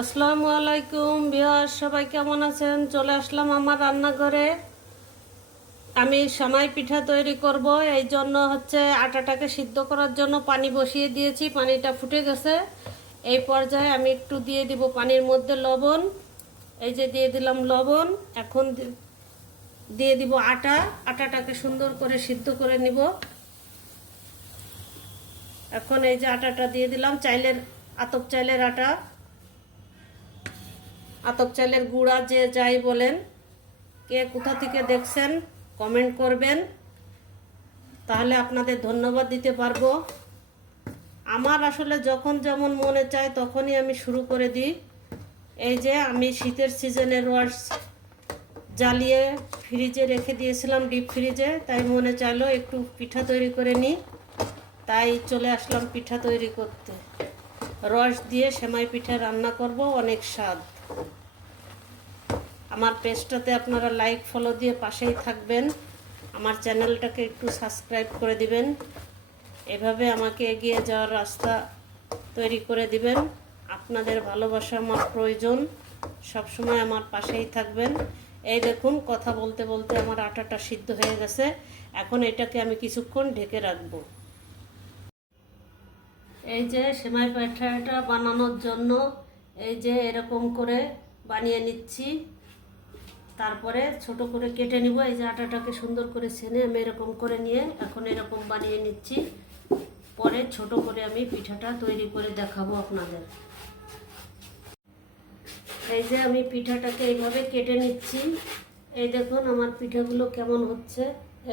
আসসালামু আলাইকুম বিহার সবাই কেমন আছেন? চলে আসলাম আমার রান্নাঘরে। আমি সামাই পিঠা তৈরি করব। এই জন্য হচ্ছে আটাটাকে সিদ্ধ করার জন্য পানি বসিয়ে দিয়েছি। পানিটা ফুটে গেছে। এই পর্যায়ে আমি একটু দিয়ে দিব পানির মধ্যে লবণ। এই যে দিয়ে দিলাম লবণ। এখন দিয়ে দিব আটা। আটাটাকে সুন্দর করে সিদ্ধ করে নিব। এখন এই যে আটাটা দিয়ে দিলাম। চাইলের আতপ চাইলের আটা। আতপ চালের গুঁড়া যে যাই বলেন, কে কোথা থেকে দেখছেন কমেন্ট করবেন। তাহলে আপনাদের ধন্যবাদ দিতে পারব। আমার আসলে যখন যেমন মনে চায় তখনই আমি শুরু করে দিই। এই যে আমি শীতের সিজনে রস জ্বালিয়ে ফ্রিজে রেখে দিয়েছিলাম ডিপ ফ্রিজে তাই মনে চাইলো একটু পিঠা তৈরি করে নিই। তাই চলে আসলাম পিঠা তৈরি করতে। রস দিয়ে সেমাই পিঠা রান্না করব, অনেক স্বাদ। আমার পেজটাতে আপনারা লাইক ফলো দিয়ে পাশেই থাকবেন। আমার চ্যানেলটাকে একটু সাবস্ক্রাইব করে দিবেন। এভাবে আমাকে এগিয়ে যাওয়ার রাস্তা তৈরি করে দিবেন। আপনাদের ভালোবাসা আমার প্রয়োজন। সবসময় আমার পাশেই থাকবেন। এই দেখুন, কথা বলতে বলতে আমার আটাটা সিদ্ধ হয়ে গেছে। এখন এটাকে আমি কিছুক্ষণ ঢেকে রাখব। এই যে সেমাই পিঠাটা বানানোর জন্য এই যে এরকম করে বানিয়ে নিচ্ছি। তারপরে ছোট করে কেটে নিব, এই যে আটাটাকে সুন্দর করে ছেনে আমি এরকম করে নিয়ে এখন এরকম বানিয়ে নিচ্ছি। পরে ছোট করে আমি পিঠাটা তৈরি করে দেখাবো আপনাদের। এই যে আমি পিঠাটাকে এইভাবে কেটে নিচ্ছি। এই দেখুন আমার পিঠাগুলো কেমন হচ্ছে।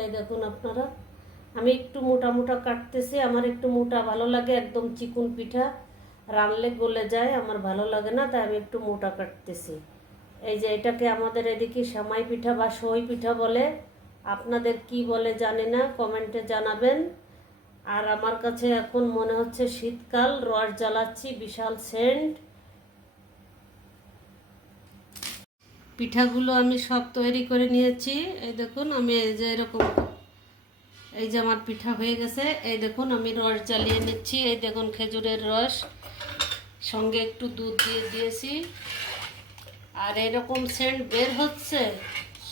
এই দেখুন আপনারা। আমি একটু মোটা মোটা কাটতেছি, আমার একটু মোটা ভালো লাগে, একদম চিকুন পিঠা। রানলে গলে যায়, আমার ভালো লাগে না, তাই আমি একটু মোটা কাটতেছি। এই যে এটাকে আমাদের এদিকে সামাই পিঠা বা সই পিঠা বলে। আপনাদের কি বলে জানি না, কমেন্টে জানাবেন। আর আমার কাছে এখন মনে হচ্ছে শীতকাল, রস জ্বালাচ্ছি, বিশাল সেন্ট। পিঠাগুলো আমি সব তৈরি করে নিয়েছি। এই দেখুন, আমি এই যে এরকম, এই যে আমার পিঠা হয়ে গেছে। এই দেখুন, আমি রস জ্বালিয়ে নিচ্ছি। এই দেখুন, খেজুরের রস। সঙ্গে একটু দুধ দিয়ে দিয়েছি। আর এরকম সেন্ট বের হচ্ছে,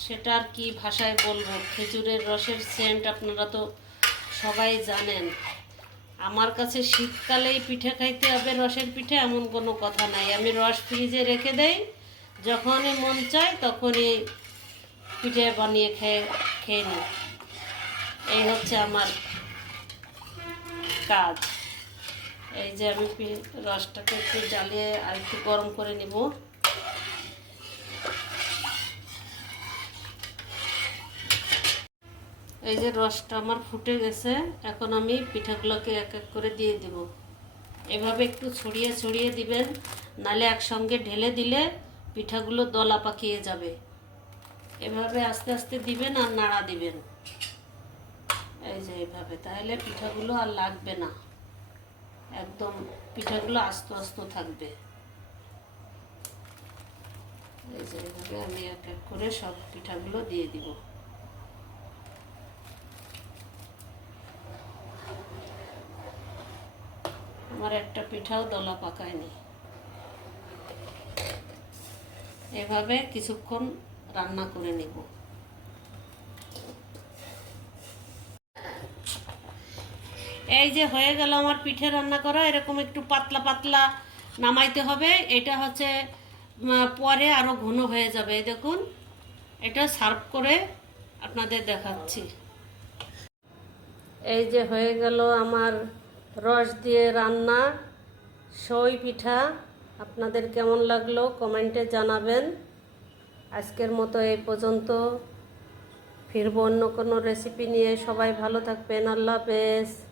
সেটা আর কি ভাষায় বলব? খেজুরের রসের সেন্ট আপনারা তো সবাই জানেন। আমার কাছে শীতকালেই পিঠে খাইতে হবে রসের পিঠে, এমন কোনো কথা নাই। আমি রস ফ্রিজে রেখে দেই, যখনই মন চায় তখনই পিঠে বানিয়ে খেয়ে খেয়ে নিই। এই হচ্ছে আমার কাজ। এই যে আমি রসটাকে একটু জ্বালিয়ে আর একটু গরম করে নিব। এই যে রসটা আমার ফুটে গেছে, এখন আমি পিঠাগুলোকে এক এক করে দিয়ে দিব। এভাবে একটু ছড়িয়ে ছড়িয়ে দিবেন, নালে একসঙ্গে ঢেলে দিলে পিঠাগুলো দলা পাকিয়ে যাবে। এভাবে আস্তে আস্তে দিবেন আর নাড়া দিবেন। এই যে এইভাবে তাহলে পিঠাগুলো আর লাগবে না। একদম পিঠাগুলো আস্ত আস্ত থাকবে। এই যে এইভাবে আমি এক এক করে সব পিঠাগুলো দিয়ে দিব। আমার একটা পিঠাও দলা পাকায়নি। এভাবে কিছুক্ষণ রান্না করে নিব। এই যে হয়ে গেল আমার পিঠে রান্না করা, এরকম একটু পাতলা পাতলা নামাইতে হবে। এটা হচ্ছে পরে আরও ঘন হয়ে যাবে, এই দেখুন। এটা সার্ভ করে আপনাদের দেখাচ্ছি। এই যে হয়ে গেল আমার রস দিয়ে রান্না, সই পিঠা। আপনাদের কেমন লাগল কমেন্টে জানাবেন। আজকের মতো এই পর্যন্ত। ফিরবো অন্য কোনো রেসিপি নিয়ে। সবাই ভালো থাকবেন। আল্লাহ হাফেজ।